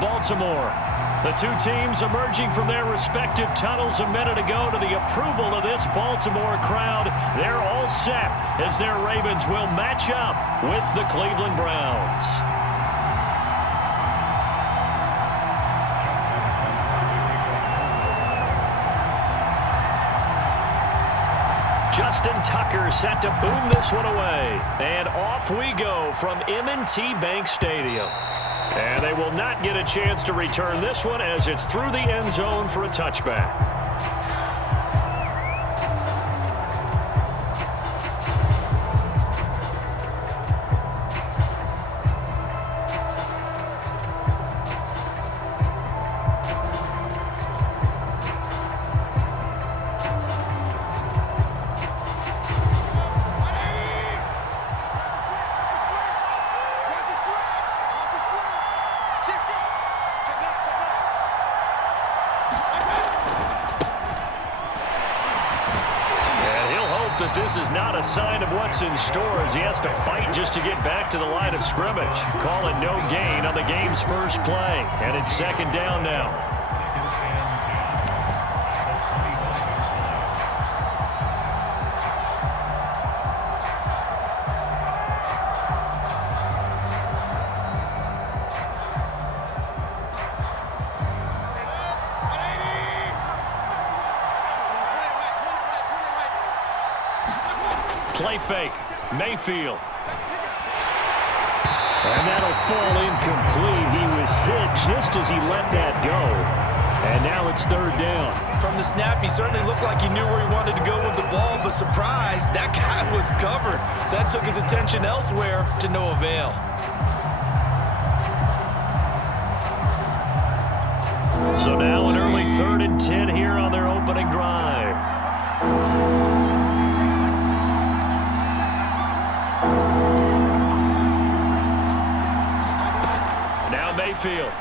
Baltimore. The two teams emerging from their respective tunnels a minute ago to the approval of this Baltimore crowd. They're all set as their Ravens will match up with the Cleveland Browns. Justin Tucker set to boom this one away. And off we go from M&T Bank Stadium. And they will not get a chance to return this one as it's through the end zone for a touchback. That this is not a sign of what's in store as he has to fight just to get back to the line of scrimmage. Call it no gain on the game's first play, and it's second down now. Play fake. Mayfield. And that'll fall incomplete. He was hit just as he let that go. And now it's third down. From the snap, he certainly looked like he knew where he wanted to go with the ball, but surprise, that guy was covered. So that took his attention elsewhere to no avail. So now an early 3rd and 10 here on their opening drive. Mayfield.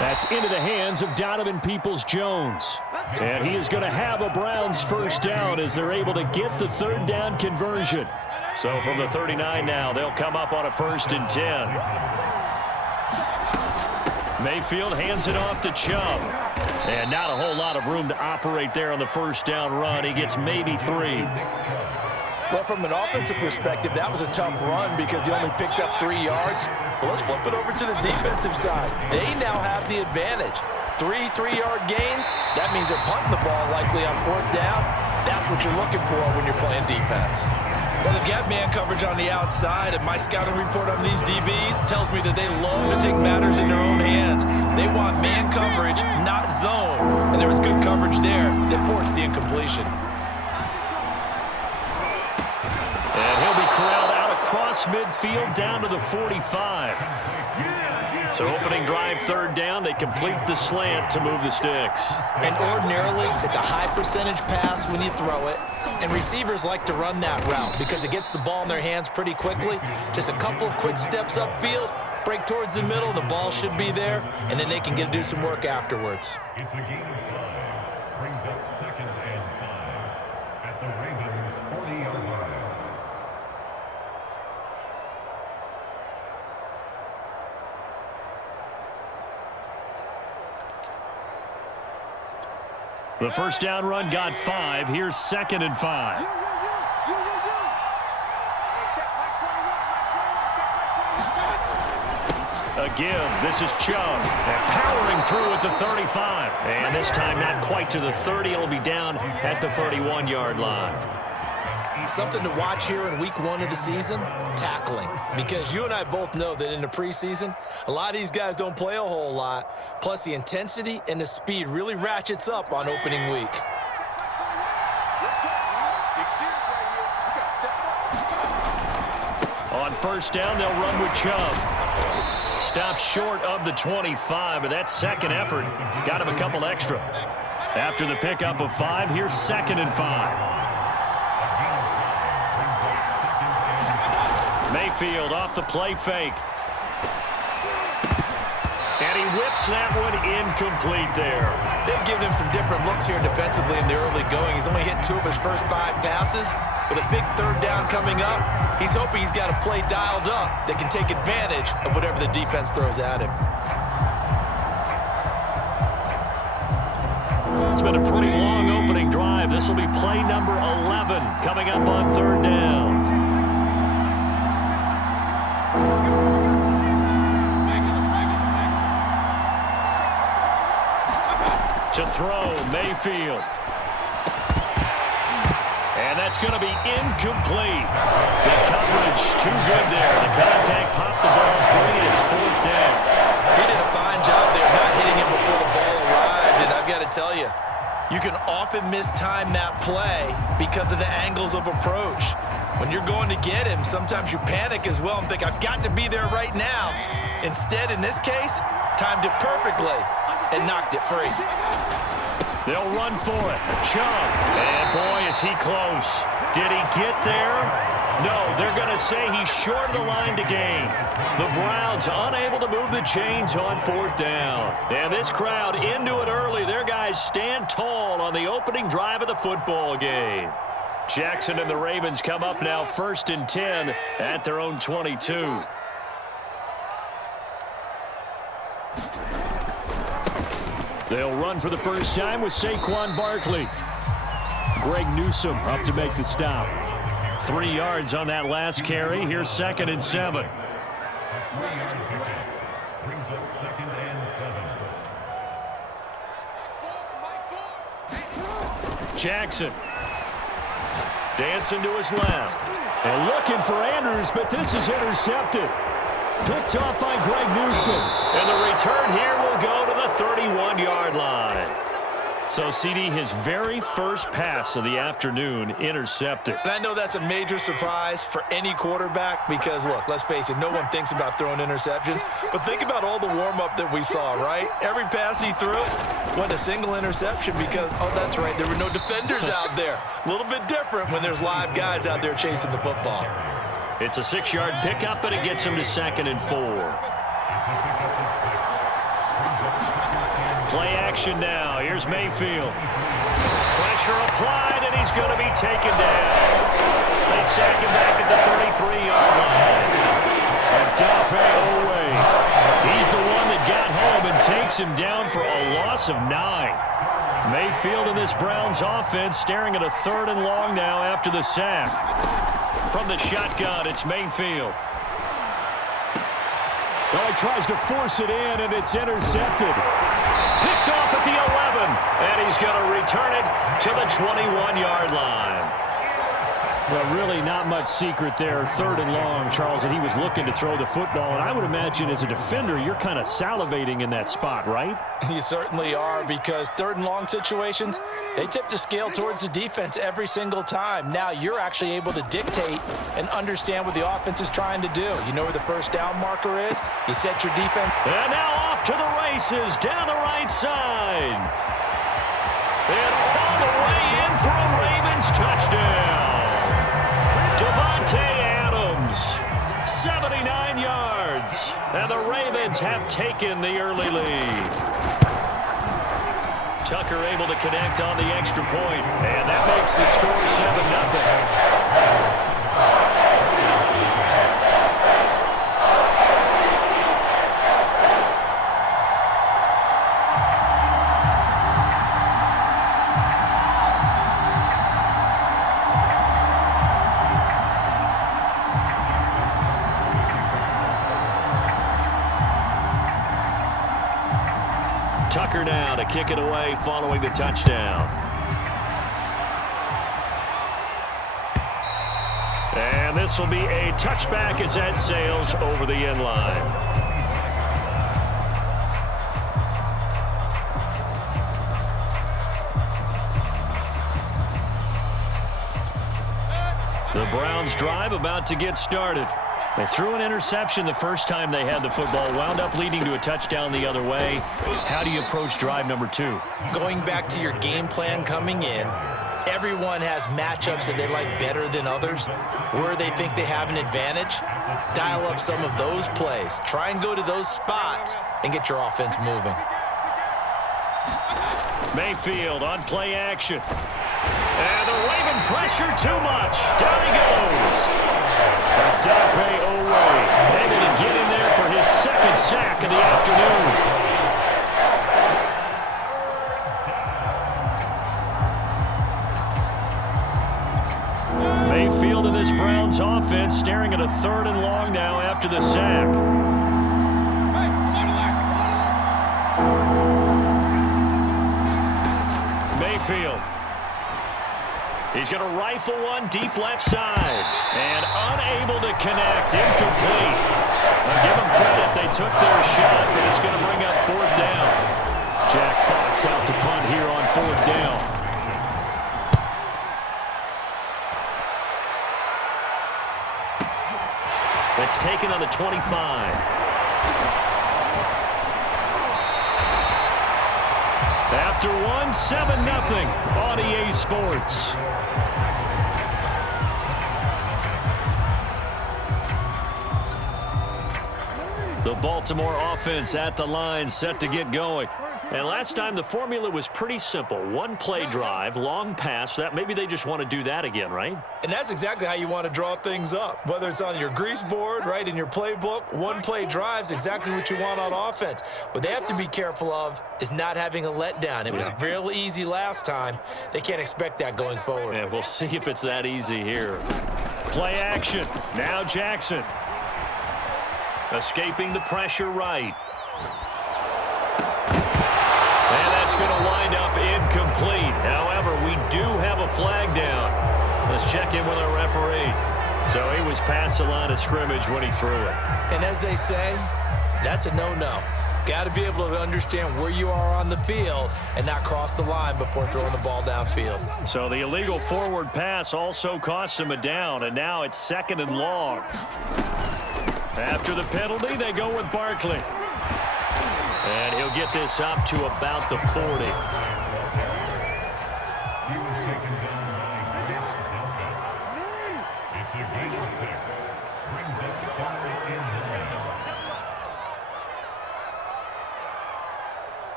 That's into the hands of Donovan Peoples-Jones. And he is going to have a Browns first down as they're able to get the third down conversion. So from the 39 now, they'll come up on a 1st and 10. Mayfield hands it off to Chubb. And not a whole lot of room to operate there on the first down run. He gets maybe 3. Well, from an offensive perspective, that was a tough run because he only picked up 3 yards. Well, let's flip it over to the defensive side. They now have the advantage. 3 3-yard gains. That means they're punting the ball likely on 4th down. That's what you're looking for when you're playing defense. Well, they've got man coverage on the outside, and my scouting report on these DBs tells me that they love to take matters in their own hands. They want man coverage, not zone. And there was good coverage there that forced the incompletion. And he'll be corralled out across midfield down to the 45. So opening drive, 3rd down, they complete the slant to move the sticks. And ordinarily, it's a high percentage pass when you throw it. And receivers like to run that route because it gets the ball in their hands pretty quickly. Just a couple of quick steps upfield, break towards the middle, the ball should be there, and then they can do some work afterwards. It's a gain of 5. Brings up 2nd and 5 at the Ravens' 40-yard line. The first down run got 5. Here's 2nd and 5. A give. This is Chubb. And powering through at the 35. And this time not quite to the 30. It'll be down at the 31-yard line. Something to watch here in week 1 of the season, tackling. Because you and I both know that in the preseason, a lot of these guys don't play a whole lot. Plus, the intensity and the speed really ratchets up on opening week. On first down, they'll run with Chubb. Stops short of the 25, but that second effort got him a couple extra. After the pickup of 5, here's 2nd and 5. Mayfield off the play fake. And he whips that one incomplete there. They've given him some different looks here defensively in the early going. He's only hit 2 of his first 5 passes. With a big third down coming up, he's hoping he's got a play dialed up that can take advantage of whatever the defense throws at him. It's been a pretty long opening drive. This will be play number 11 coming up on third down. To throw, Mayfield. And that's going to be incomplete. The coverage too good there. The contact popped the ball free, and it's fourth down. He did a fine job there not hitting him before the ball arrived, and I've got to tell you, you can often mistime that play because of the angles of approach. When you're going to get him, sometimes you panic as well and think, I've got to be there right now. Instead, in this case, timed it perfectly and knocked it free. They'll run for it. Chubb. And boy, is he close. Did he get there? No, they're going to say he's short of the line to gain. The Browns unable to move the chains on fourth down. And this crowd into it early. Their guys stand tall on the opening drive of the football game. Jackson and the Ravens come up now 1st and 10 at their own 22. They'll run for the first time with Saquon Barkley. Greg Newsome up to make the stop. 3 yards on that last carry. Here's 2nd and 7. 3-yard pickup brings up 2nd and 7. Jackson. Dancing to his left. And looking for Andrews, but this is intercepted. Picked off by Greg Newsome. And the return here will go to the 31-yard line. So, CD, his very first pass of the afternoon intercepted. And I know that's a major surprise for any quarterback because, look, let's face it, no one thinks about throwing interceptions. But think about all the warm-up that we saw, right? Every pass he threw went a single interception because, oh, that's right, there were no defenders out there. A little bit different when there's live guys out there chasing the football. It's a 6-yard pickup, and it gets him to 2nd and 4. Play action now. Here's Mayfield. Pressure applied, and he's going to be taken down. They sack him back at the 33-yard line. Odafe Oweh. He's the one that got home and takes him down for a loss of 9. Mayfield in this Browns offense staring at a 3rd and long now after the sack. From the shotgun, it's Mayfield. Oh, he tries to force it in, and it's intercepted. Picked off at the 11, and he's going to return it to the 21-yard line. Well, really not much secret there. 3rd and long, Charles, and he was looking to throw the football. And I would imagine as a defender, you're kind of salivating in that spot, right? You certainly are because 3rd and long situations, they tip the scale towards the defense every single time. Now you're actually able to dictate and understand what the offense is trying to do. You know where the first down marker is. You set your defense. And now off to the races down the right side. And all the way in for a Ravens touchdown. Davante Adams, 79 yards. And the Ravens have taken the early lead. Tucker able to connect on the extra point, and that makes the score 7-0. Tucker now to kick it away following the touchdown. And this will be a touchback as that sails over the end line. The Browns drive about to get started. They threw an interception the first time they had the football, wound up leading to a touchdown the other way. How do you approach drive number 2? Going back to your game plan coming in, everyone has matchups that they like better than others, where they think they have an advantage. Dial up some of those plays. Try and go to those spots and get your offense moving. Mayfield on play action. And the Raven pressure too much. Down he goes. Dafe Owe able to get in there for his second sack of the afternoon. Mayfield in this Browns offense staring at a 3rd and long now after the sack. Mayfield. He's going to rifle one deep left side. And unable to connect. Incomplete. Now give them credit. They took their shot, but it's going to bring up 4th down. Jack Fox out to punt here on 4th down. It's taken on the 25. After one, 7-0 on EA Sports. The Baltimore offense at the line, set to get going. And last time the formula was pretty simple. 1-play drive, long pass. That maybe they just want to do that again, right? And that's exactly how you want to draw things up. Whether it's on your grease board, right, in your playbook, 1-play drive is exactly what you want on offense. What they have to be careful of is not having a letdown. It was real easy last time. They can't expect that going forward. Yeah, we'll see if it's that easy here. Play action. Now Jackson. Escaping the pressure right. And that's going to wind up incomplete. However, we do have a flag down. Let's check in with our referee. So he was past the line of scrimmage when he threw it. And as they say, that's a no-no. Got to be able to understand where you are on the field and not cross the line before throwing the ball downfield. So the illegal forward pass also cost him a down, and now it's 2nd and long. After the penalty, they go with Barkley. And he'll get this up to about the 40.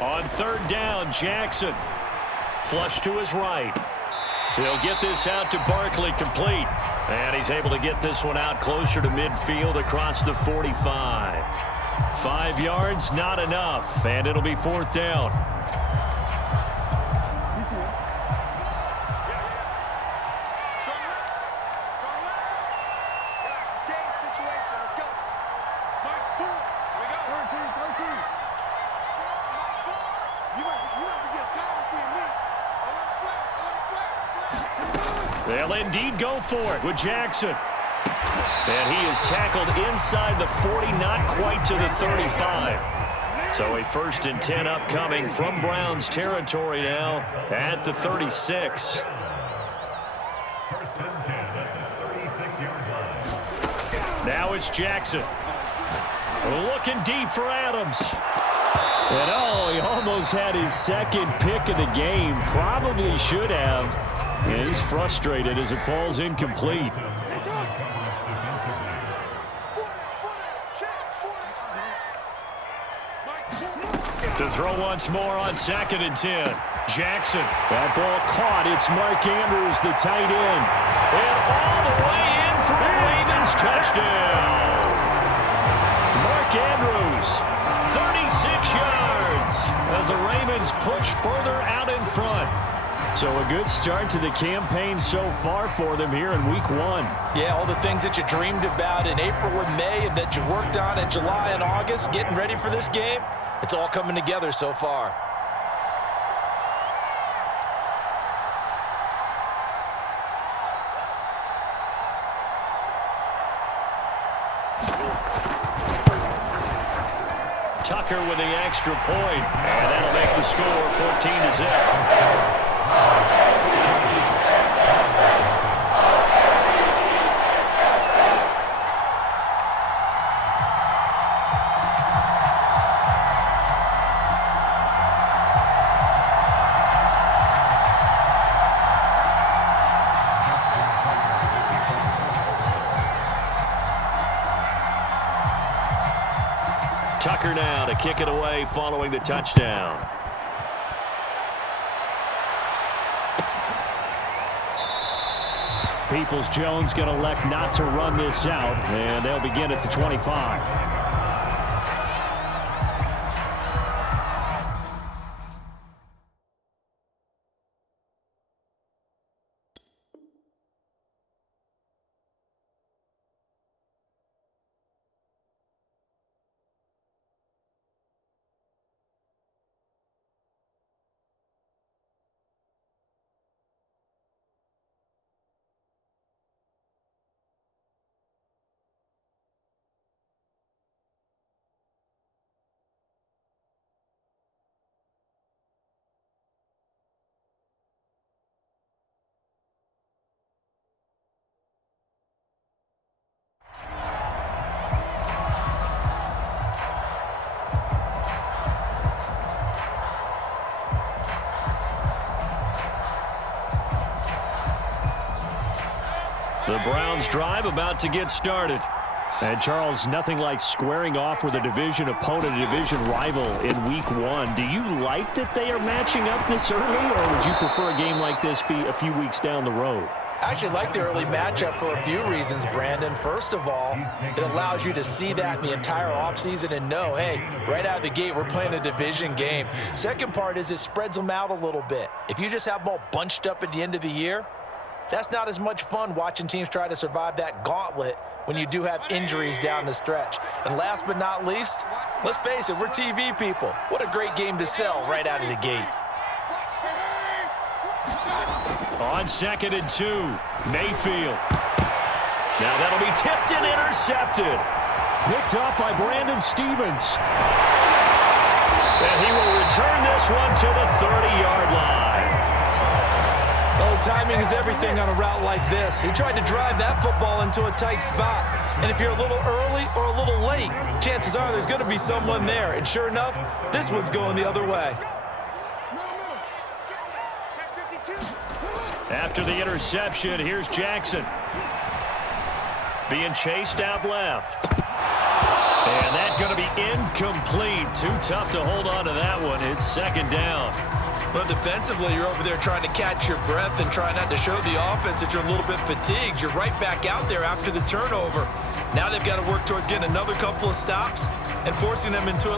On 3rd down, Jackson. Flush to his right. He'll get this out to Barkley, complete. And he's able to get this one out closer to midfield across the 45. 5 yards, not enough, and it'll be 4th down. They'll indeed go for it with Jackson. And he is tackled inside the 40, not quite to the 35. So a 1st and 10 upcoming from Browns territory now at the 36. Now it's Jackson. Looking deep for Adams. And oh, he almost had his 2nd pick of the game. Probably should have. And he's frustrated as it falls incomplete. To throw once more on 2nd and 10. Jackson. That ball caught. It's Mark Andrews, the tight end. And all the way in for a Ravens touchdown. Mark Andrews, 36 yards as the Ravens push further out in front. So a good start to the campaign so far for them here in week 1. Yeah, all the things that you dreamed about in April and May and that you worked on in July and August, getting ready for this game, it's all coming together so far. Tucker with the extra point, and that'll make the score 14-0. Tucker now to kick it away following the touchdown. Peoples-Jones going to elect not to run this out, and they'll begin at the 25. The Browns drive about to get started. And, Charles, nothing like squaring off with a division opponent, a division rival in Week 1. Do you like that they are matching up this early, or would you prefer a game like this be a few weeks down the road? I actually like the early matchup for a few reasons, Brandon. First of all, it allows you to see that in the entire offseason and know, hey, right out of the gate, we're playing a division game. Second part is it spreads them out a little bit. If you just have them all bunched up at the end of the year, that's not as much fun watching teams try to survive that gauntlet when you do have injuries down the stretch. And last but not least, let's face it, we're TV people. What a great game to sell right out of the gate. On 2nd and 2, Mayfield. Now that'll be tipped and intercepted. Picked up by Brandon Stevens. And he will return this one to the 30-yard line. Oh, timing is everything on a route like this. He tried to drive that football into a tight spot. And if you're a little early or a little late, chances are there's going to be someone there. And sure enough, this one's going the other way. After the interception, here's Jackson. Being chased out left. And that's going to be incomplete. Too tough to hold on to that one. It's 2nd down. Well, defensively, you're over there trying to catch your breath and try not to show the offense that you're a little bit fatigued. You're right back out there after the turnover. Now they've got to work towards getting another couple of stops and forcing them into at